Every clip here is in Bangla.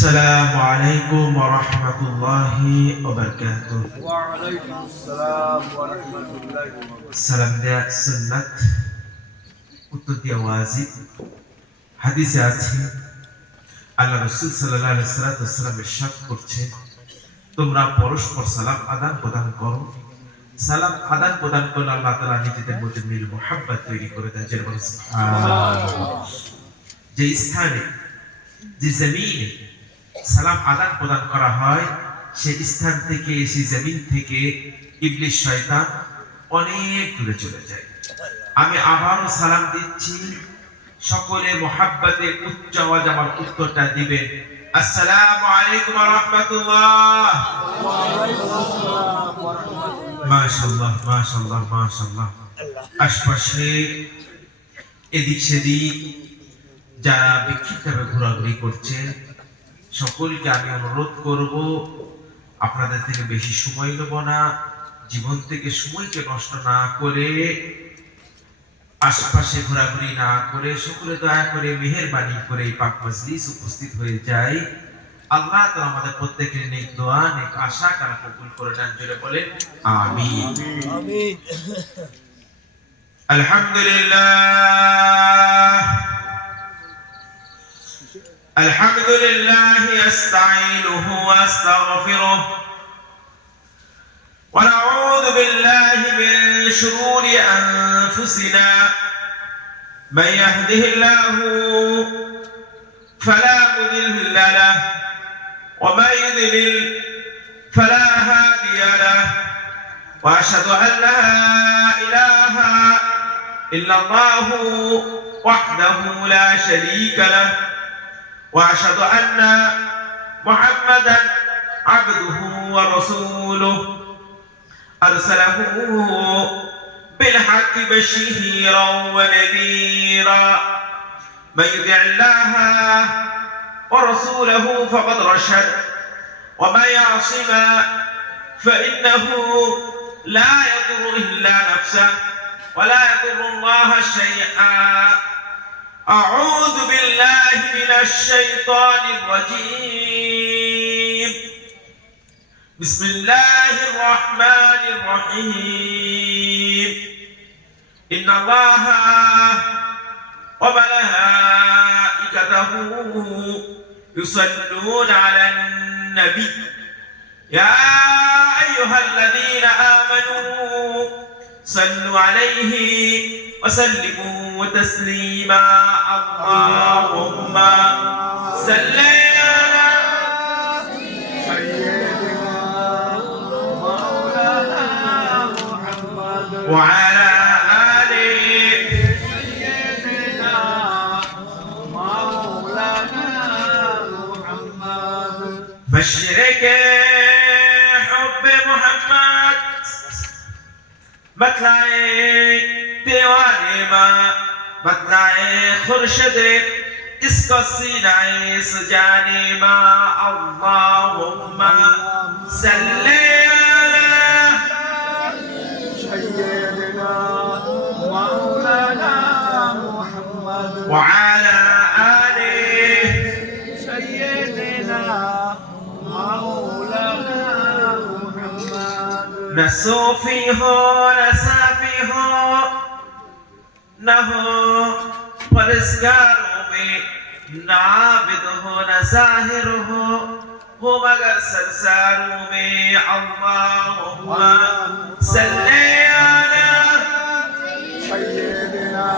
السلام عليكم ورحمة الله وبركاته. وعليكم السلام ورحمة الله وبركاته. সালাম দেয়া সুন্নাত, উত্তর দেয়া ওয়াজিব। হাদিসে আছে আল্লাহ রাসূল সাল্লাল্লাহু আলাইহি ওয়াসাল্লাম ইরশাদ করছেন, তোমরা পরস্পর সালাম আদান প্রদান করো। সালাম আদান প্রদান করলে আল্লাহ তাআলা নিজেদের মধ্যে মিল মুহাব্বত তৈরি করে দেন। সুবহানাল্লাহ। যে স্থানে, যে জমিনে সালাম আদান প্রদান করা হয়, সেই স্থান থেকে, সেই জমিন থেকে ইবলিস শয়তান অনেক দূরে চলে যায়। আমি আবারও সালাম দিচ্ছি, সকলে মুহাব্বতে উচ্চ আওয়াজ আমার উত্তরটা দিবেন। আসসালামু আলাইকুম ওয়া রাহমাতুল্লাহ। ওয়া আলাইকুম আসসালাম ওয়া রাহমাতুল্লাহ। মাশাআল্লাহ মাশাআল্লাহ মাশাআল্লাহ। আশপাশে এদিক সেদিক যারা বিক্ষিপ্তভাবে ঘোরাঘুরি করছেন, সকলকে আমি অনুরোধ করব, আপনাদের থেকে বেশি সময় নেব না, জীবন থেকে সময়কে নষ্ট না করে, আশপাশে ঘোরাঘুরি না করে, সকলে দয়া করে মেহেরবানি করে এই পাক মজলিস উপস্থিত হয়ে যায়। আল্লাহ তাআলা আমাদের প্রত্যেকের নেক দোয়া, নেক আশা কারা কবুল করে নেন। জোরে বলেন আমিন। আমিন। আলহামদুলিল্লাহ আলহামদুলিল্লাহ আস্তাঈনুহু ওয়া আস্তাগফিরুহ ওয়া নাউযু বিল্লাহি মিন শুরুরি আনফুসিনা মান ইয়াহদিহিল্লাহু ফালা মুদিল্লা লাহু ওয়া মান ইউদ্লিল ফালা হাদিয়া লাহু ওয়া আশহাদু আন লা ইলাহা ইল্লাল্লাহু ওয়াহদাহু লা শারীকা লাহু وأشهد أن محمدا عبده ورسوله أرسله بالحق بشيرا ونذيرا من يطع الله ورسوله فقد رشد ومن يعصما فإنه لا يضر إلا نفسه ولا يضر الله شيئا. أعوذ بالله من الشيطان الرجيم. بسم الله الرحمن الرحيم. إن الله وملائكته يصلون على النبي يا أيها الذين آمنوا صلوا عليه وسلموا تسليما. اللهم صل على سيدنا مولانا محمد وعلى آل سيدنا مولانا محمد. بشرك حب محمد بتلائے دیوانے ماں بتلائے خورشد اس کو سینہ سجانے ماں. اللہم صلی علی سيدنا مولانا محمد وعلى آل سيدنا مولانا محمد. نہ صوفی ہو نہ صافی ہو، نہ ہو پرہیزگاروں میں، نہ عابد ہو نہ ظاہر ہو مگر سرساروں میں. اللہم صلی علی سيدنا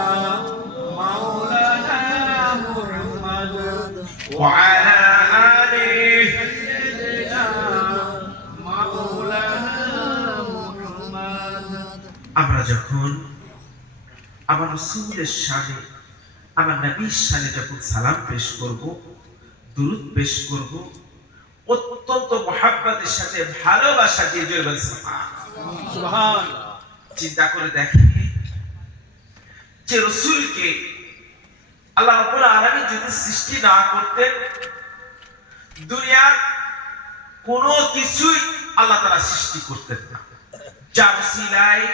مولانا محمد وعلى آل سيدنا مولانا محمد. আমরা যখন আমার রাসূলের শানে, আমার নবীর শানে যখন সালাম পেশ করব, দুরূদ পেশ করব, অত্যন্ত মুহাব্বতের সাথে, ভালোবাসা দিয়ে জোরে বলুন সুবহানাল্লাহ। সুবহানাল্লাহ। চিন্তা করে দেখেন, যে রাসূলকে আল্লাহ রাব্বুল আলামিন যদি সৃষ্টি না করতেন, দুনিয়ার কোনো কিছুই আল্লাহ তাআলা সৃষ্টি করতেন না। যার উসিলায়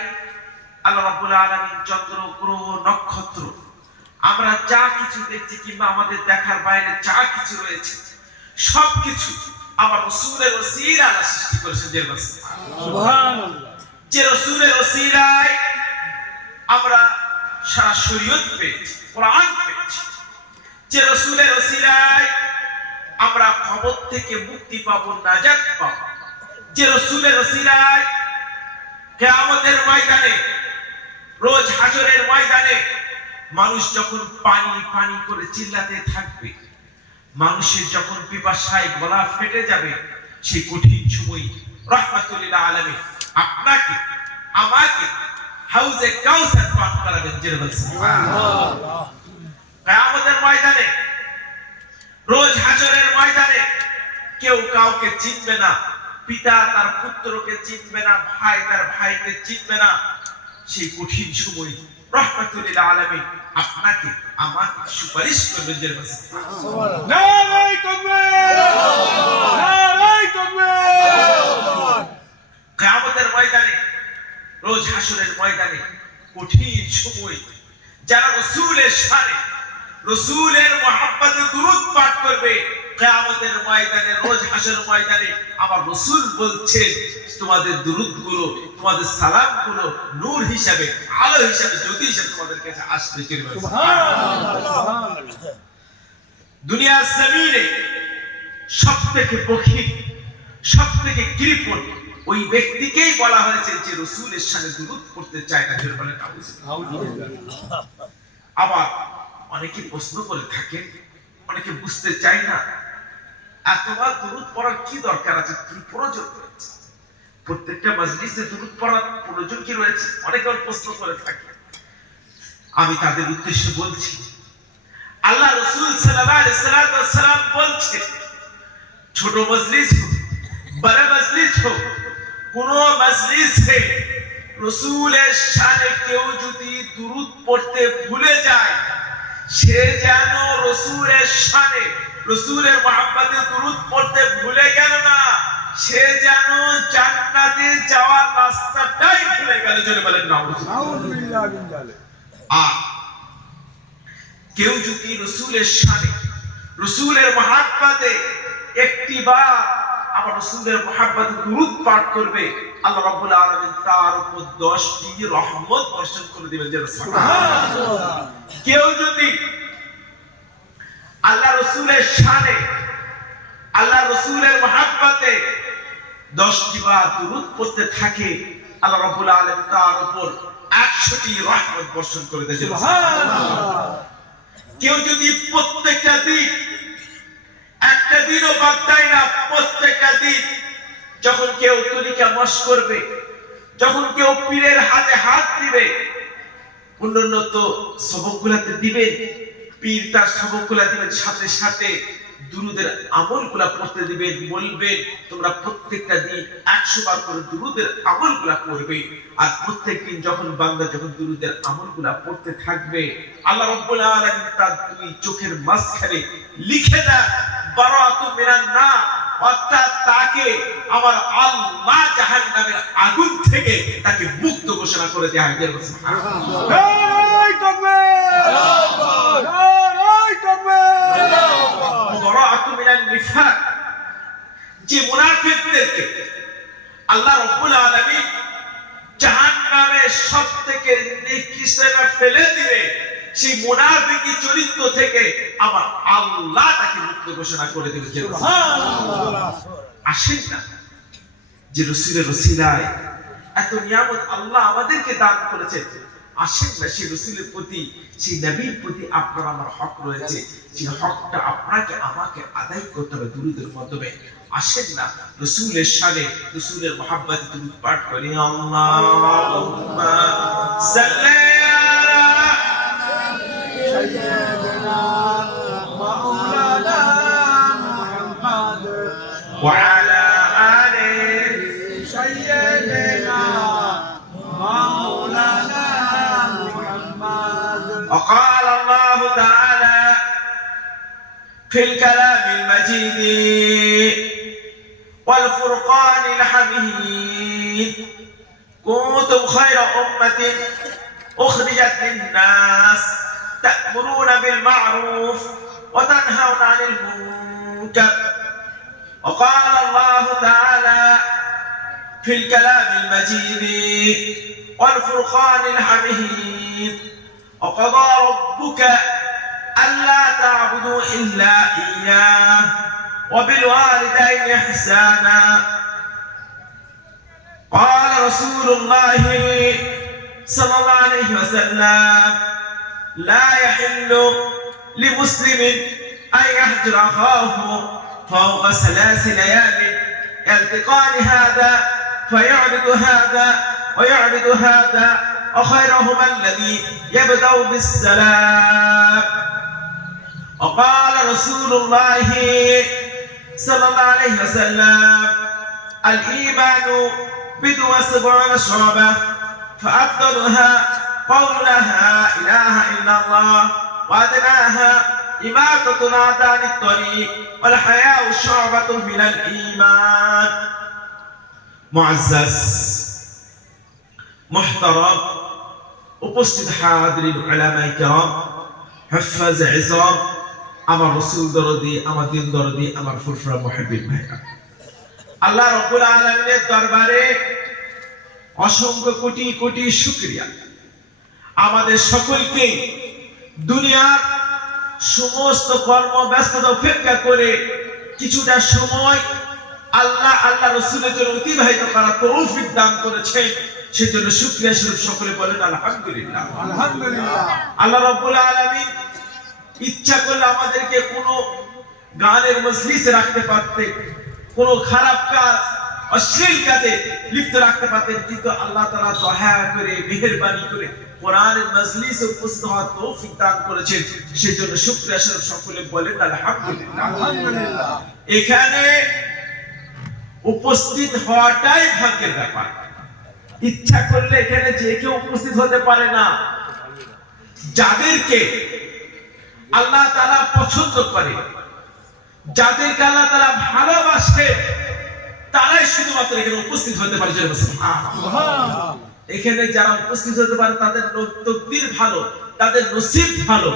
আল্লাহ রাব্বুল আলামিন চন্দ্র, গ্রহ, নক্ষত্র, আমরা যা কিছু দেখছি কিংবা আমাদের দেখার বাইরে যা কিছু রয়েছে, সবকিছু আমার রাসূলের ওসিলায় আল্লাহ সৃষ্টি করেছেন। সুবহানাল্লাহ। যে রাসূলের ওসিলায় আমরা সারা শরীয়ত পেয়েছি, কোরআন পেয়েছি। যে রাসূলের ওসিলায় আমরা কবর থেকে মুক্তি পাবো, নাজাত পাবো। যে রাসূলের ওসিলায় কিয়ামতের ময়দানে, রোজ হাশরের ময়দানে মানুষ যখন পানি পানি করে চিল্লাতে থাকবে, মানুষের যখন পিপাসায় গলা ফেটে যাবে, সেই কঠিন সময় রাহমাতুল লিল আলামিন আপনাকে আমাকে হাউজে কাউসার পান করাবেন। সুবহানাল্লাহ। কিয়ামতের ময়দানে, রোজ হাশরের ময়দানে কেউ কাউকে চিনবে না, পিতা তার পুত্রকে চিনবে না, ভাই তার ভাইকে চিনবে না। সেই কঠিন সময় রাহমাতুল লিল আলামিন আপনাকে আমাকে সুপারিশ করবেন। সুবহানাল্লাহ। নারায়ে তাকবীর, নারায়ে তাকবীর। কিয়ামতের ময়দানে, রোজ হাশরের ময়দানে কঠিন সময় যারা রাসূলের শানে, রাসূলের মুহাব্বতে দুরূদ পাঠ করবে, কিয়ামতের ময়দানে, রোজ হাশরের ময়দানে আমার রাসূল বলছেন তোমাদের দুরূদগুলো, তোমাদের সালামগুলো নূর হিসাবে, আলো হিসাবে, জ্যোতি হিসাবে তোমাদের কাছে আসবে। সুবহানাল্লাহ, সুবহানাল্লাহ। দুনিয়ার জমিনে সবথেকে বখিল, সবথেকে কৃপণ ওই ব্যক্তিকেই বলা হয়েছে যে রাসূলের শানে দুরূদ পড়তে চায় না। জোরে বলেন আউযুবিল্লাহ। আবার অনেকে প্রশ্ন করে থাকেন, অনেকে বুঝতে চায় না এতবার দুরূদ পড়ার কি দরকার আছে, কি প্রয়োজন রয়েছে, প্রত্যেকটা মজলিসে দুরূদ পড়ার প্রয়োজন কি রয়েছে, অনেকে প্রশ্ন করে থাকে। আমি তাদের উদ্দেশ্যে বলছি, আল্লাহ রাসূল সাল্লাল্লাহু আলাইহি ওয়াসাল্লাম বলছেন, ছোট মজলিস হোক, বড় মজলিস হোক, কোন মজলিসে রাসূলের শানে কেউ যদি দুরূদ পড়তে ভুলে যায়, সে যেন রাসূলের শানে, রাসূলের মুহাব্বতে দুরূদ পড়তে ভুলে গেল না, সে যেন জান্নাতে যাওয়ার রাস্তাটাই ভুলে গেল। জোরে বলেন নাউযুবিল্লাহ মিন যালিক। আর কেউ যদি রাসূলের শানে, রাসূলের মুহাব্বতে একটিবার আমার রাসূলের মুহাব্বতে দুরূদ পাঠ করবে, আল্লাহ রাব্বুল আলামিন তার উপর 10টি রহমত বর্ষণ করে দিবেন। সুবহানাল্লাহ। কেউ যদি আল্লাহ রাসূলের শানে, আল্লাহ রাসূলের মুহাব্বতে 10টি বার দুরূদ পড়তে থাকে, আল্লাহ রাব্বুল আলামিন তার উপর 100টি রহমত বর্ষণ করে দেন। সুবহানাল্লাহ। কেউ যদি প্রত্যেকটা দিন, একটা দিনও বাদ দেয় না, প্রত্যেকটা দিন যখন কেউ তরিকা মশ করবে, যখন কেউ পীরের হাতে হাত দিবে, অন্যান্য তো সবকগুলাতে দিবেন, পীর তার সবকগুলা দিবেন, সাথে সাথে দুরূদের আমলগুলা পড়তে দিবেন, বলবেন তোমরা প্রত্যেকটা দিন 100 বার করে দুরূদের আমলগুলা করবে। আর প্রত্যেকদিন যখন বান্দা যখন দুরূদের আমলগুলা পড়তে থাকবে, আল্লাহ রাব্বুল আলামিন তার দুই চোখের মাঝখানে লিখে দেন বারাআতু মিনান নার, অর্থাৎ তাকে আমার আল্লাহ জাহান্নামের আগুন থেকে তাকে মুক্ত ঘোষণা করে দেয়া হয়। সুবহানাল্লাহ। নারায়ে তাকবীর, নারায়ে তাকবীর। বারাআতু মিনান নিফাক, যে মুনাফিকদেরকে আল্লাহ রাব্বুল আলামিন জাহান্নামের সবথেকে নিকৃষ্ট ফেলে দিবে, সেই মুনাফিকি চরিত্র থেকে আমার আল্লাহ তাকে মুক্ত ঘোষণা করে দেবে। সুবহানাল্লাহ। আসেন না যে রাসূলের ওসিলায় এত নিয়ামত আল্লাহ আমাদেরকে দান করেছেন, আসেন না সেই রাসূলের প্রতি, সেই নবীর প্রতি আপনার আমার হক রয়েছে, সেই হকটা আপনাকে আমাকে আদায় করতে হবে দুরূদের মাধ্যমে। আসেন না রাসূলের শানে, রাসূলের মুহাব্বতে দুরূদ পাঠ করি। আল্লাহুম্মা সাল্লি সাইয়্যিদিনা মাওলানা মুহাম্মদ ওয়া আলা আলি সাইয়্যিদিনা মাওলানা মুহাম্মদ। وقال الله تعالى في الكلام المجيد والفرقان الحميد كنتم خير أمة أخرجت للناس تأمرون بالمعروف وتنهون عن المنكر وقال الله تعالى في الكلام المجيد والفرقان الحميد وقضى ربك ألا تعبدوا إلا إياه وبالوالدين إحسانا قال رسول الله صلى الله عليه وسلم لا يحل لمسلم أن يهجر أخاه فوق 3 ليال يلتقان هذا فيعرض هذا ويعرض هذا وخيرهما الذي يبدأ بالسلام وقال رسول الله صلى الله عليه وسلم الإيمان 70 شعبة فأفضلها قول لا إله إلا الله وأدناها إماتة الأذى عن الطريق والحياء شعبة من الإيمان معزز محترم উপস্থিত হাজিরিন উলামায়ে কেরাম হাফেজ ইজরাম আমার রাসূল দরদি আমার দিন দরদি আমার ফুরফুরা মুহিব্বিন ভাইরা আল্লাহ রাব্বুল আলামিনের দরবারে অসংখ্য কোটি কোটি শুকরিয়া আমাদের সকলকে দুনিয়ার সমস্ত কর্ম ব্যস্ততা উপেক্ষা করে কিছুটা সময় আল্লাহ রাসূলের জন্য অতিবাহিত করার তৌফিক দান করেছেন সেজন্য শুকরিয়া স্বরূপ সকলে বলেন আলহামদুলিল্লাহ আলহামদুলিল্লাহ। আল্লাহ রাব্বুল আলামিন ইচ্ছা করলে আমাদেরকে কোনো গানের মজলিসে রাখতে পারতেন, কোনো খারাপ কাজ অশ্লীল কাজে লিপ্ত রাখতে পারতেন, কিন্তু আল্লাহ তাআলা দয়া করে মেহেরবানি করে কোরআনের মজলিসে উপস্থিত হওয়ার তৌফিক দান করেছেন সেজন্য শুকরিয়া স্বরূপ সকলে বলেন আলহামদুলিল্লাহ। আলহামদুলিল্লাহ। এখানে উপস্থিত হওয়াটাই ভাগ্যের ব্যাপার। ইচ্ছা করলে এখানে যে কেউ উপস্থিত হতে পারে না। যাদেরকে আল্লাহ তাআলা পছন্দ করে, যাদেরকে আল্লাহ তাআলা ভালোবাসে, তারাই শুধুমাত্র এখানে উপস্থিত হতে পারে। সুবহানাল্লাহ। এখানে যারা উপস্থিত হতে পারে তাদের তকদির ভালো, তাদের নসিব ভালো।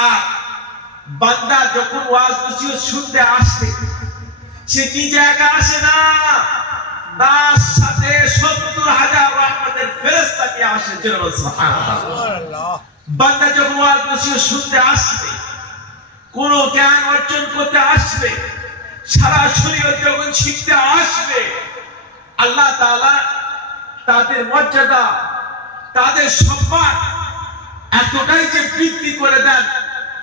আর বান্দা যখন ওয়াজ নসিহত শুনতে আসে, সে নিজে একা আসে না, তার সাথে 70,000 রহমতের ফেরেশতা নিয়ে আসে। সুবহানাল্লাহ। বান্দা যখন ওয়াজ নসিহত শুনতে আসবে, কোন জ্ঞান অর্জন করতে আসবে, সারা শরীয়ত যখন শিখতে আসবে, আল্লাহ তাআলা তাদের মর্যাদা, তাদের সম্মান এতটাই যে বৃদ্ধি করে দেন,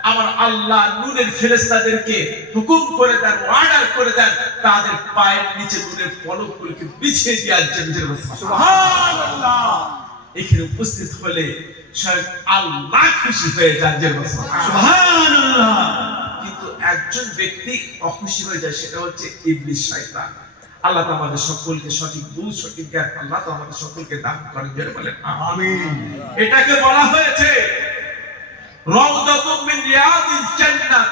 আমার আল্লাহ নূরের ফেরেশতাদেরকে হুকুম করে দেন, অর্ডার করে দেন, তাদের পায়ের নিচে নূরের পলকগুলোকে বিছিয়ে দেওয়ার জন্য। সুবহানাল্লাহ। এখানে উপস্থিত হলে স্বয়ং আল্লাহ খুশি হয়ে যান। সুবহানাল্লাহ। কিন্তু একজন ব্যক্তি অখুশি হয়ে যায়, সেটা হচ্ছে ইবলিস শয়তান। আল্লাহ তো আমাদের সকলকে সঠিক বুঝ, সঠিক জ্ঞান আল্লাহ তো আমাদের সকলকে দান করেন। জোরে বলেন আমিন। এটাকে বলা হয়েছে রাউদাতুম মিন রিয়াদিল জান্নাত,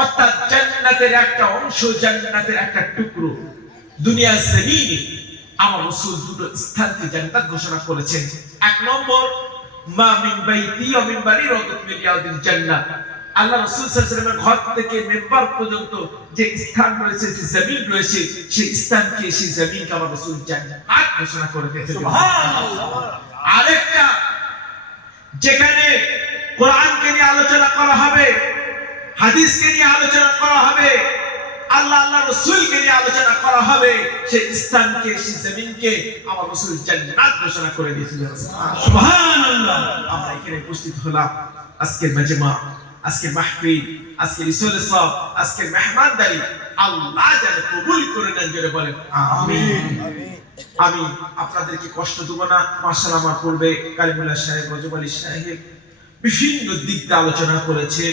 অর্থাৎ জান্নাতের একটা অংশ, জান্নাতের একটা টুকরো। দুনিয়ার জমিনে আমার রাসূল দুটো স্থানকে জান্নাত ঘোষণা করেছেন। এক নম্বর মা মিন বাইতি ওয়া মিনবারি রাউদাতুম মিন রিয়াদিল জান্নাত, আল্লাহ রাসূল সাল্লাল্লাহু আলাইহি ওয়াসাল্লামের ঘর থেকে মিম্বার পর্যন্ত যে স্থান রয়েছে, যে জমিন রয়েছে, সেই স্থানকে, সেই জমিনকে আমার রাসূল জান্নাত ঘোষণা করে দিয়েছেন। সুবহানাল্লাহ। আরেকটা যেখানে কোরআনকে নিয়ে আলোচনা করা হবে, হাদিসকে নিয়ে আলোচনা করা হবে, আল্লাহ রাসূলকে নিয়ে আলোচনা করা হবে, সেই স্থানকে, সেই জমিনকে আমার রাসূল জান্নাত ঘোষণা করে দিয়েছিলেন। সুবহানাল্লাহ। আমরা এখানে উপস্থিত হলাম, আজকের মাজমা, আজকের মাহফিল, আজকের ইসলে সব, আজকের মেহমানদারি আল্লাহ যেন কবুল করে নেন। জোরে বলেন আমিন। আমি আপনাদেরকে কষ্ট দেব না। মাশাআল্লাহ, আমার পূর্বে কালিমুল্লাহ সাহেব, রজব আলী সাহেব বিভিন্ন দিক দিয়ে আলোচনা করেছে,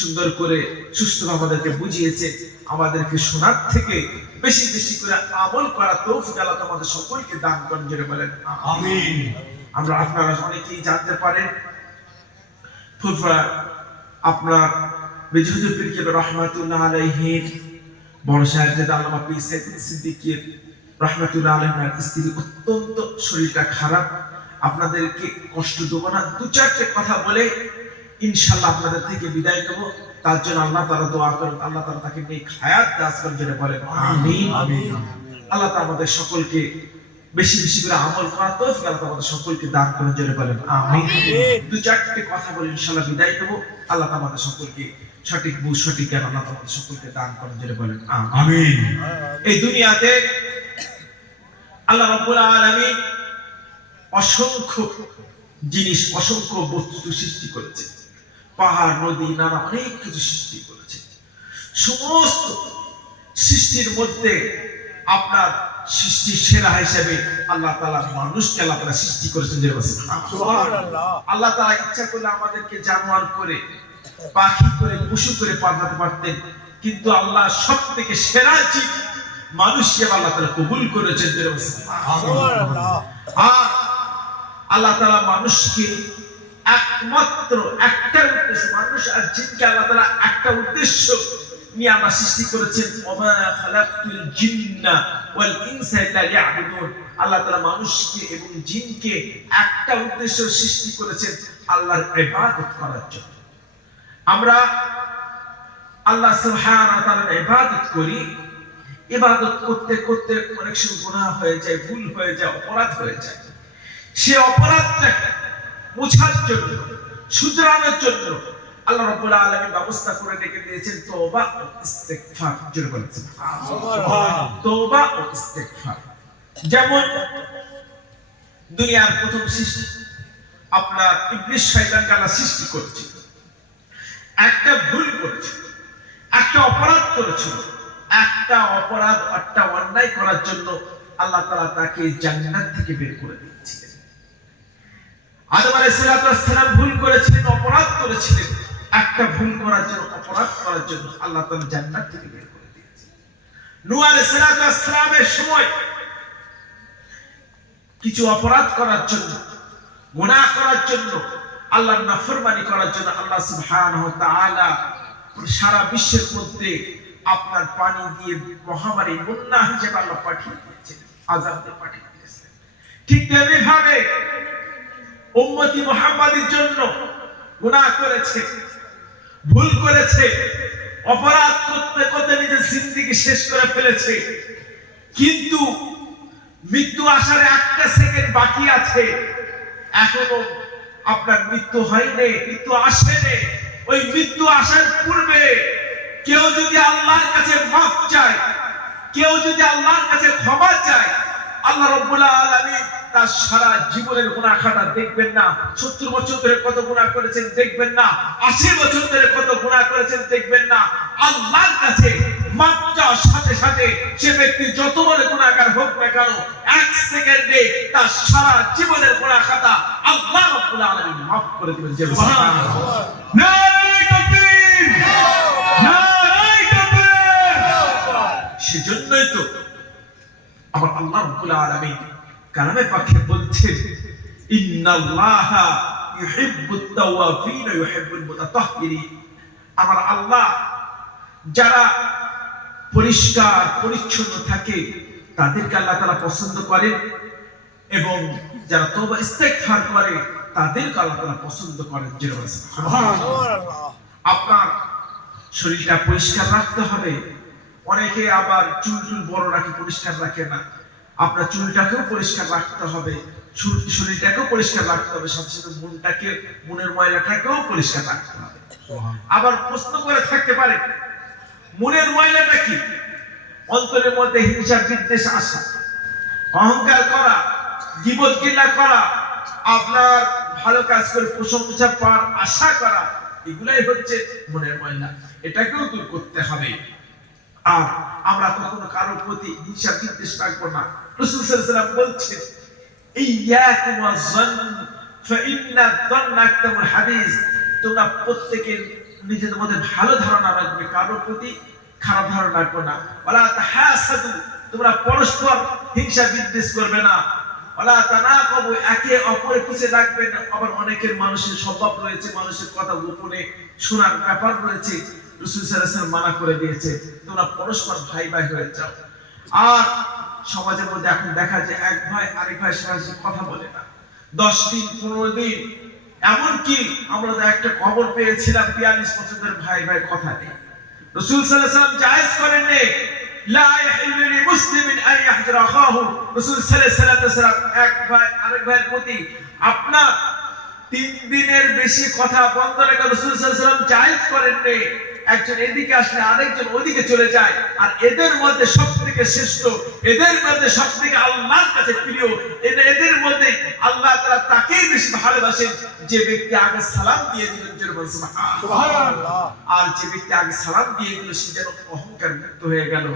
সুন্দর করে সুস্থভাবে আমাদেরকে বুঝিয়েছে। আমাদেরকে শোনার থেকে বেশি বেশি করে আমল করার তৌফিক আল্লাহ আমাদের সকলকে দান করেন। জোরে বলেন আমিন। আমরা আপনারা অনেকেই জানতে পারেন, ফুরফুরা আপনার বিজহুজুর পীর কেবলা রাহমাতুল্লাহ আলাইহি, বড় সাহেবজাদা আল্লামা পীর সাইফুদ্দিন সিদ্দিকীর রাহমাতুল্লাহ আলাইহির স্ত্রী অত্যন্ত শরীরটা খারাপ। আপনাদেরকে কষ্ট দেব না, দু চারটে কথা বলে ইনশাআল্লাহ আপনাদের থেকে বিদায় নেব। তার জন্য আল্লাহ তাআলা দোয়া করেন, আল্লাহ তাআলা তাকে নেক হায়াত দান করেন, যেটা বলেন আমিন। আমিন। আল্লাহ তাআলা আমাদের সকলকে বেশি বেশি করে আমল করার তৌফিক আল্লাহ তাআলা আমাদের সকলকে দান করেন, যেটা বলেন আমিন। দু চারটি কথা বলে ইনশাআল্লাহ বিদায় দেব। আল্লাহ তাআলা আমাদের সকলকে সঠিক বুঝ সঠিক জ্ঞান আল্লাহ তাআলা আমাদের সকলকে দান করেন, যেটা বলেন আমিন। আমিন। এই দুনিয়াতে আল্লাহ রাব্বুল আলামিন অসংখ্য জিনিস, অসংখ্য বস্তু সৃষ্টি করেছে, পাহাড় নদী নানা অনেক কিছু সৃষ্টি করেছে। সমস্ত সৃষ্টির মধ্যে আপনার সৃষ্টি সেরা হিসেবে আল্লাহ তাআলা মানুষকে আল্লাহ তাআলা সৃষ্টি করেছেন, যে সুবহানাল্লাহ। আল্লাহ তাআলা ইচ্ছা করলে আমাদেরকে জানোয়ার করে, পাখি করে, পশু করে পাঠাতে পারতেন, কিন্তু আল্লাহ সব থেকে সেরা জীব মানুষকে আল্লাহ তাআলা কবুল করেছেন, যে সুবহানাল্লাহ। আর আল্লাহ তাআলা মানুষকে একমাত্র একটা উদ্দেশ্য, মানুষ আর জিনকে আল্লাহ তাআলা একটা উদ্দেশ্য নিয়ে আল্লাহ সৃষ্টি করেছেন, ওমা খালাকতুল জিন্না ওয়াল ইনসা ইল্লা লিয়াবুদুন। আল্লাহ তাআলা মানুষকে এবং জিনকে একটা উদ্দেশ্য সৃষ্টি করেছেন, আল্লাহর ইবাদত করার জন্য। আমরা আল্লাহ সুবহানাহু ওয়া তাআলার ইবাদত করি, ইবাদত করতে করতে অনেক সময় গুনাহ হয়ে যায়, ভুল হয়ে যায়, অপরাধ হয়ে যায়। সে অপরাধটাকে মোছার জন্য, শুধরানোর জন্য আল্লাহ রাব্বুল আলামিন ব্যবস্থা করে রেখে দিয়েছেন তওবা ও ইস্তিগফার। জোরে বলেন সুবহানাল্লাহ। তওবা ও ইস্তিগফার। যেমন দুনিয়ার প্রথম সৃষ্টি আপনার ইবলিস শয়তানকে আল্লাহ সৃষ্টি করেছিল, একটা ভুল করেছিল, একটা অপরাধ করেছিল, একটা অপরাধ, একটা অন্যায় করার জন্য আল্লাহ তাআলা তাকে জান্নাত থেকে বের করে দিয়েছিলেন। আদম আলাইহিস সালাম ভুল করেছিলেন, অপরাধ করেছিলেন, একটা ভুল করার জন্য, অপরাধ করার জন্য আল্লাহ তাআলা জান্নাত থেকে বের করে দিয়েছিলেন। নূহ আলাইহিস সালামের সময় কিছু অপরাধ করার জন্য, গুনাহ করার জন্য, আল্লাহর নাফরমানি করার জন্য আল্লাহ সুবহানাহু ওয়া তাআলা সারা বিশ্বের মধ্যে আপনার পানি দিয়ে মহামারী, বন্যা হিসেবে আল্লাহ পাঠিয়ে দিয়েছেন, আযাব দিয়ে পাঠিয়ে দিয়েছেন। ঠিক তেমনি ভাবে উম্মতি মুহাম্মাদের জন্য গুনাহ করেছে, ভুল করেছে, অপরাধ করতে করতে নিজের জিন্দেগি শেষ করে ফেলেছে, কিন্তু মৃত্যু আসার একটা সেকেন্ড বাকি আছে, এখনো আপনার মৃত্যু হয়নি, মৃত্যু আসেনি। ওই মৃত্যু আসার পূর্বে কেউ যদি আল্লাহর কাছে মাফ চায়, কেউ যদি আল্লাহর কাছে ক্ষমা চায়, আল্লাহ রাব্বুল আলামিন তার সারা জীবনের গুনাহ খাতা দেখবেন না। 70 বছর ধরে কত গুনাহ করেছেন দেখবেন না, 80 বছর ধরে কত গুনাহ করেছেন দেখবেন না। আল্লাহর কাছে মাফ চাওয়ার সাথে সাথে সে ব্যক্তি যত বড় গুনাহগার হোক না কেন, এক সেকেন্ডে তার সারা জীবনের গুনাহ খাতা আল্লাহ রাব্বুল আলামিন মাফ করে দিবেন। সুবহানাল্লাহ। নারে তাকবীর, নারে তাকবীর। সেজন্যই তো আমার আল্লাহ রাব্বুল আলামিন কালামে পাকে বলছেন, ইন্নাল্লাহা ইউহিব্বুত তাওয়াবিন ওয়া ইউহিব্বুল মুতাতাহহিরিন। আমার আল্লাহ যারা পরিষ্কার পরিচ্ছন্ন থাকে তাদেরকে আল্লাহ তাআলা পছন্দ করেন, এবং যারা তওবা ইস্তিগফার করে তাদেরকে আল্লাহ তাআলা পছন্দ করেন। সুবহানাল্লাহ। আপনার শরীরটা পরিষ্কার রাখতে হবে। অনেকে আবার চুল বড় রাখে, পরিষ্কার রাখে না। আপনার চুলটাকেও পরিষ্কার রাখতে হবে, শরীরটাকেও পরিষ্কার রাখতে হবে, সাথে সাথে মনটাকে, মনের ময়লাটাকেও পরিষ্কার রাখতে হবে। আবার প্রশ্ন করে থাকতে পারে, মনের ময়লাটা কি? অন্তরের মধ্যে হিংসা, বিদ্বেষ আসা, অহংকার করা, গীবত গিল্লা করা, আপনার ভালো কাজ করে প্রশংসা পাওয়ার আশা করা, এগুলাই হচ্ছে মনের ময়লা। এটাকেও দূর করতে হবে। আর আমরা কখনো কারোর প্রতি হিংসা বিদ্বেষ রাখবো না। রাসূল সাল্লাল্লাহু আলাইহি ওয়াসাল্লাম বলছেন, ইয়াকুম ওয়াজ-যন ফাইন্না যন্না আকতামুল হাদিস। তোমরা প্রত্যেকে নিজেদের মধ্যে ভালো ধারণা রাখবে, কারোর প্রতি খারাপ ধারণা রাখবে না। ওয়ালা তাহাসাদু, তোমরা পরস্পর হিংসা বিদ্বেষ করবে না। ওয়ালা তানাকাবু, একে অপরের পিছে রাখবেন। আবার অনেকের মানুষের স্বভাব রয়েছে, মানুষের কথা গোপনে শোনার ব্যাপার রয়েছে। রাসূল সাল্লাল্লাহু আলাইহি ওয়াসাল্লাম মানা করে দিয়েছে, তোমরা পরস্পর ভাই ভাই হয়ে যাও। আর সমাজের মধ্যে এখন দেখা যায় এক ভাই আরেক ভাইয়ের সাথে কথা বলে না, 10 দিন 15 দিন এমনকি আমরা একটা খবর পেয়েছিলাম 42 বছরের ভাই ভাই কথা নেই, রাসূল সাল্লাল্লাহু আলাইহি ওয়াসাল্লাম জায়েজ করেন নেই লা ইয়াহিল্লু লিমুসলিমিন আন ইয়াহজুরা আখাহু। রাসূল সাল্লাল্লাহু আলাইহি ওয়াসাল্লাম এক ভাই আরেক ভাইয়ের প্রতি আপনার 3 দিনের বেশি কথা বন্ধ রাখা রাসূল সাল্লাল্লাহু আলাইহি ওয়াসাল্লাম জায়েজ করেন নেই। একজন এদিকে আসলে আরেকজন ওদিকে চলে যায়, আর এদের মধ্যে সবথেকে শ্রেষ্ঠ, এদের মধ্যে সবথেকে আল্লাহর কাছে প্রিয়, এদের মধ্যে আল্লাহ তাআলা তাকেই বেশি ভালোবাসেন যে ব্যক্তি আগে সালাম দিয়ে দিলেন, সুবহানাল্লাহ। আর যে ব্যক্তি আগে সালাম দিয়ে দিল সে যেন অহংকার মুক্ত হয়ে গেল।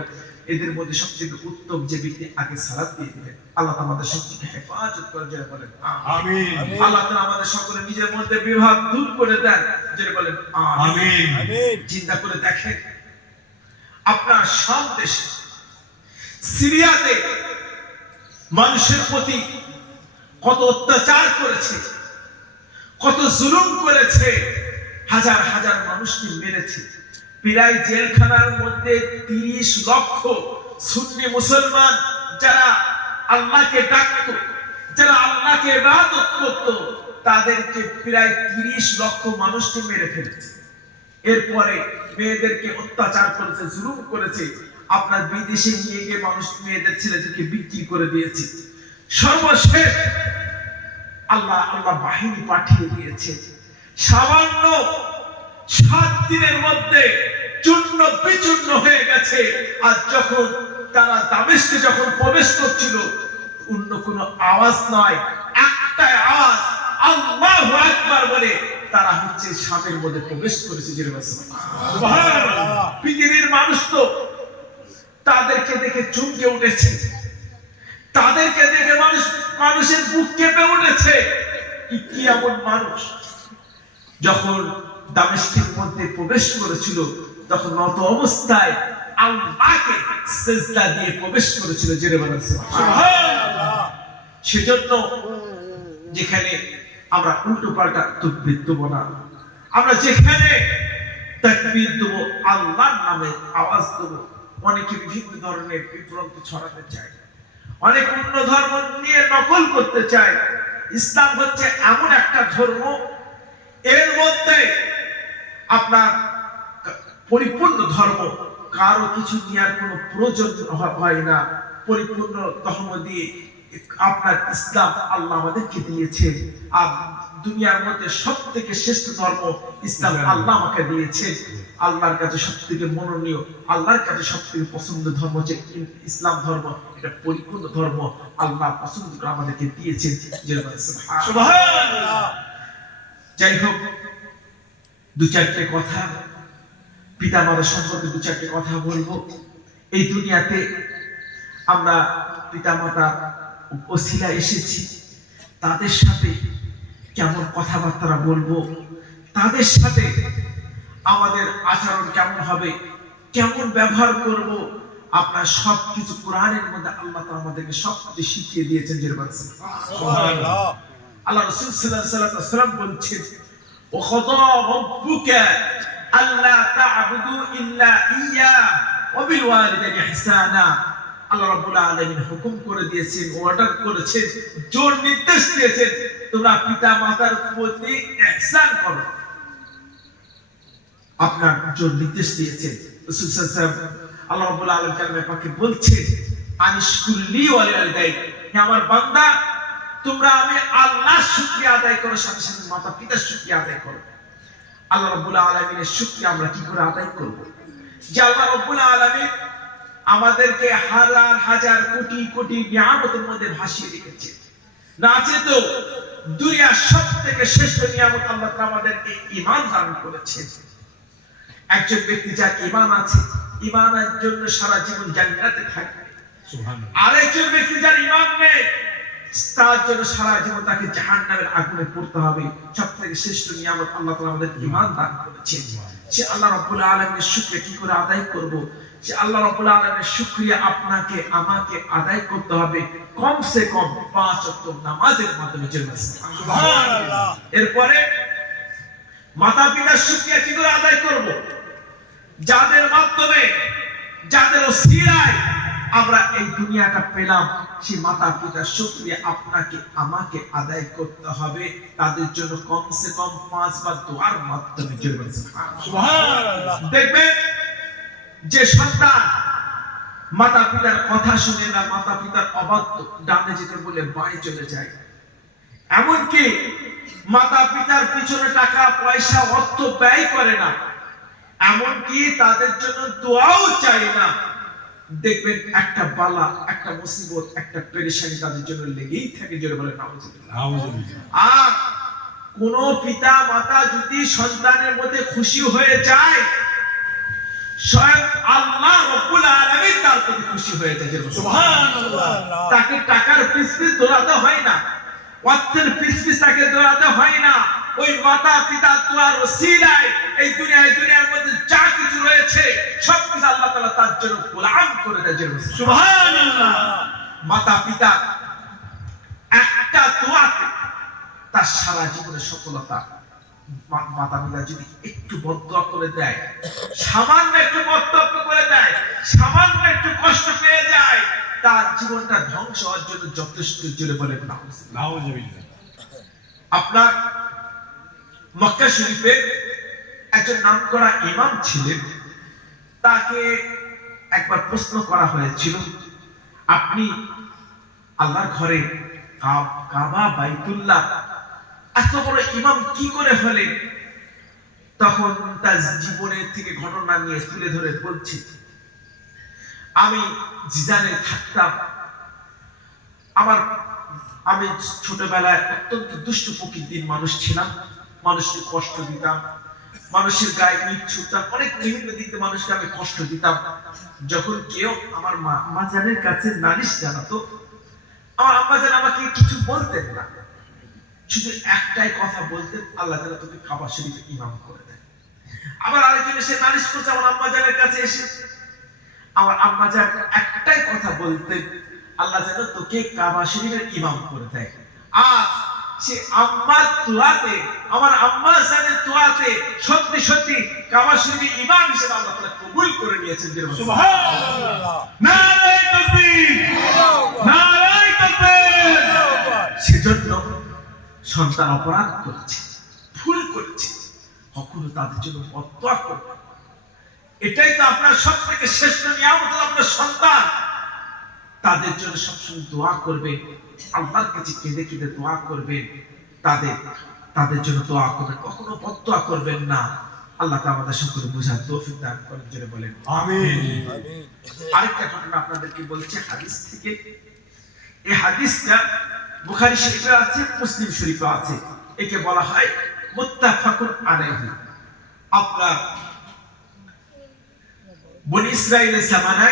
এদের মধ্যে সবথেকে উত্তম যে ব্যক্তি আগে সালাম দিয়ে দিলেন। আল্লাহ আমাদের সবথেকে হেফাজত করে, যারা বলেন আমিন। আল্লাহ তাআলা আমাদের সকলের নিজের মধ্যে বিভাগ দূর করে দেন, যারা বলেন আমিন। চিন্তা করে দেখেন, আপনার শাম দেশে সিরিয়াতে মানুষের প্রতি কত অত্যাচার করেছে, কত জুলুম করেছে, হাজার হাজার মানুষকে মেরেছে। প্রায় জেলখানার মধ্যে 30 লক্ষ সুন্নি মুসলমান যারা আল্লাহকে ডাকত, যারা আল্লাহকে ইবাদত করত, তাদেরকে প্রায় 30 লক্ষ মানুষকে মেরে ফেলেছে। এরপরে মেয়েদেরকে অত্যাচার করেছে, জুলুম করেছে। আপনার বিদেশে নিয়ে গিয়ে মানুষ মেয়েদের ছেলেদেরকে বিক্রি করে দিয়েছে। সর্বশেষ আল্লাহ বাহিনী পাঠিয়ে দিয়েছে। সামান্য 7 দিনের মধ্যে চূর্ণ বিচূর্ণ হয়ে গেছে। আর যখন তারা দামেস্কে যখন প্রবেশ করছিল, অন্য কোনো আওয়াজ নয়, একটাই আওয়াজ, আল্লাহু আকবার বলে তারা শামের মধ্যে প্রবেশ করেছে। সুবহানাল্লাহ। পৃথিবীর মানুষ তো তাদেরকে দেখে চমকে উঠেছে, তাদেরকে দেখে মানুষের বুক কেঁপে উঠেছে। কি এমন মানুষ! যখন দামেস্কের মধ্যে প্রবেশ করেছিল, তখন নত অবস্থায় আল্লাহকে সিজদা দিয়ে প্রবেশ করেছিল। সুবহানাল্লাহ। সেজন্য যেখানে আমরা উল্টো পাল্টা তাকবীর দেব না, আমরা যেখানে তাকবীর দেব আল্লাহর নামে আওয়াজ দেব। অনেকে বিভিন্ন ধরনের বিভ্রান্তি ছড়াতে চায়, অনেক অন্য ধর্ম নিয়ে নকল করতে চায়। ইসলাম হচ্ছে এমন একটা ধর্ম, এর মধ্যে আপনার পরিপূর্ণ ধর্ম, কারো কিছু নেওয়ার কোনো প্রয়োজন হয় না। পরিপূর্ণ ধর্ম দিয়ে আপনার ইসলাম আল্লাহ আমাদেরকে দিয়েছে। আর দুনিয়ার মধ্যে সবথেকে শ্রেষ্ঠ ধর্ম ইসলাম আল্লাহ আমাকে দিয়েছে। আল্লাহর কাছে সবথেকে মনোনীয়, আল্লাহর কাছে সবথেকে পছন্দের ধর্ম হচ্ছে ইসলাম ধর্ম। এটা পরিপূর্ণ ধর্ম, আল্লাহ পছন্দ করে আমাদেরকে দিয়েছেন। সুবহানাল্লাহ। যাই হোক, 2-4টে কথা পিতামাতা সম্পর্কে 2-4টে কথা বলবো। এই দুনিয়াতে আমরা পিতামাতা ওসিলা এসেছি, তাদের সাথে কেমন কথাবার্তা বলবো, তাদের সাথে আমাদের আচরণ কেমন হবে, কেমন ব্যবহার করব, আপনার সবকিছু কোরআনের মধ্যে আল্লাহ তাআলা আমাদেরকে সবকিছু শিখিয়ে দিয়েছেন। সুবহানাল্লাহ। আল্লাহ রাসূল সাল্লাল্লাহু আলাইহি ওয়াসাল্লাম বলেছেন, ওয়া খাদা রাব্বুকা আল্লা তা'বুদু ইল্লা ইয়্যা ওয়া বিল ওয়ালিদাইনি ইহসানা। আল্লাহ রাব্বুল আলামিন হুকুম করে দিয়েছেন, অর্ডার করেছেন, জোর নির্দেশ দিয়েছেন, তোমরা পিতা মাতার প্রতি ইহসান করো। আপনার জোর নির্দেশ দিয়েছেন। রাসূল সাল্লাল্লাহু আলাইহি ওয়াসাল্লাম আল্লাহ রাব্বুল আলামিন কালামে পাকে বলছেন, আনিশকুরলি ওয়া লিওয়ালিদাইক, হে আমার বান্দা, তোমরা আমি আল্লাহর শুকরিয়া আদায় করো, সাথে সাথে মাতা পিতার শুকরিয়া আদায় করো। আল্লাহ রাব্বুল আলামিনের শুকরিয়া আমরা কি করে আদায় করব? যে আল্লাহ রাব্বুল আলামিন আমাদেরকে হাজার হাজার কোটি কোটি নিয়ামতের মধ্যে ভাসিয়ে রেখেছে। না আছে তো দুনিয়ার সবথেকে শ্রেষ্ঠ নিয়ামত আল্লাহ তাআলা আমাদেরকে ঈমান দান করেছেন। একজন ব্যক্তি যার ঈমান আছে, ঈমানের জন্য সারা জীবন জান্নাতে থাকবে। সুবহানাল্লাহ। আরেকজন ব্যক্তি যার ঈমান নেই, তার জন্য সারা জীবন তাকে জাহান্নামের আগুনে পড়তে হবে। সবথেকে শ্রেষ্ঠ নিয়ামত আল্লাহ তাআলা আমাদেরকে ঈমান দান করেছেন। সে আল্লাহ রাব্বুল আলামিনের শুকরিয়া কি করে আদায় করব? সে আল্লাহ রাব্বুল আলামিনের শুকরিয়া আপনাকে আমাকে আদায় করতে হবে কমসে কম 5 ওয়াক্ত নামাজের মাধ্যমে। সুবহানাল্লাহ। এরপরে মাতা পিতার শুকরিয়া কি করে আদায় করব? যাদের মাধ্যমে, যাদের ওসিলায় আমরা এই দুনিয়াটা পেলাম, সেই মাতা পিতার শুকরিয়া আপনাকে আমাকে আদায় করতে হবে। তাদের জন্য কমসে কম 5 বার দোয়ার মাধ্যমে সুবহানাল্লাহ। দেখবেন যে সন্তান মাতা পিতার কথা শুনে না, মাতা পিতার অবাধ্য, ডানে যেতে বলে বাঁয়ে চলে যায়, এমনকি মাতা পিতার পিছনে টাকা পয়সা অর্থ ব্যয় করে না, এমনকি তাদের জন্য দোয়াও চায় না, দেখবেন একটা বালা, একটা মুসিবত, একটা পেরেশানি তাদের জন্য লেগেই থাকে। জোরে বলে নাউজুবিল্লাহ। আর কোন পিতা মাতা যদি সন্তানের মধ্যে খুশি হয়ে যায়, স্বয়ং আল্লাহ রাব্বুল আলামিন তার প্রতি খুশি হয়ে যায়। সুবহানাল্লাহ। তাকে টাকার পিছনে দৌড়াতে হয় না, অর্থের পিছনে তাকে দৌড়াতে হয় না। ওই মাতা পিতা দোয়ার ওসিলায় এই দুনিয়ার মধ্যে যা কিছু রয়েছে সব কিছু আল্লাহ তাআলা তার জন্য গোলাম করে দেয়। সুবহানাল্লাহ। মাতা পিতা একটা দোয়াতে তার সারা জীবনের সফলতা। মাতা পিতা যদি একটু বদদোয়া করে দেয়, সামান্য একটু বদদোয়া করে দেয়, সামান্য একটু কষ্ট পেয়ে যায়, তার জীবনটা ধ্বংস হওয়ার জন্য যথেষ্ট। জোরে বলে নাউজুবিল্লাহ। আপনার মক্কা শরীফে একজন নামকরা ইমাম ছিলেন, তাকে একবার প্রশ্ন করা হয়েছিল, আপনি আল্লাহর ঘরে কাবা বাইতুল্লাহ এত বড় ইমাম কি করে হলেন? তখন তার জীবনের থেকে ঘটনা নিয়ে তুলে ধরে বলছি, আমি জিজানে থাকতাম, আমি ছোটবেলায় অত্যন্ত দুষ্ট প্রকৃতির মানুষ ছিলাম, মানুষকে কষ্ট দিতাম, মানুষের গায়ে ইট ছুঁড়তাম, অনেক বিভিন্ন দিক দিয়ে মানুষকে আমি কষ্ট দিতাম। যখন কেউ আমার মা জানের কাছে নালিশ জানাতো, আমার আম্মা জান আমাকে কিছু বলতেন না, শুধু একটাই কথা বলতেন, আল্লাহ তাআলা তোকে কাবা শরীফে ইমাম করে দেয়। আবার আরেকজন এসে নালিশ করছে আমার আম্মা জানের কাছে এসে, আমার আম্মা জান একটাই কথা বলতেন, আল্লাহ যেন তোকে কাবা শরীফের ইমাম করে দেয়। আর সে আম্মার দোয়াতে, আমার আম্মা জানের দোয়াতে সত্যি সত্যি কাবা শরীফের ইমাম হিসেবে আল্লাহ তাআলা কবুল করে নিয়েছেন। সুবহানাল্লাহ। নারে তাকবীর, নারে তাকবীর। সেজন্য সন্তান অপরাধ করেছে, ভুল করেছে, কখনো তাদের জন্য বদদোয়া করবে। এটাই তো আপনার সবথেকে শ্রেষ্ঠ নিয়ামত, আপনার সন্তান। তাদের জন্য সবসময় দোয়া করবেন, আল্লাহর কাছে কেঁদে কেঁদে দোয়া করবেন, তাদের জন্য দোয়া করবেন, কখনো বদদোয়া করবেন না। আল্লাহ তাআলা আমাদের সকলকে বোঝার তৌফিক দান করেন। জোরে বলেন আমিন। আরেকটা ঘটনা আপনাদেরকে বলছি হাদিস থেকে। এই হাদিসটা বুখারী শরীফে আছে, মুসলিম শরীফে আছে। একে বলা হয় মুত্তাফাকুন আলাইহি। আপনার বনী ইসরাঈলের জামানায়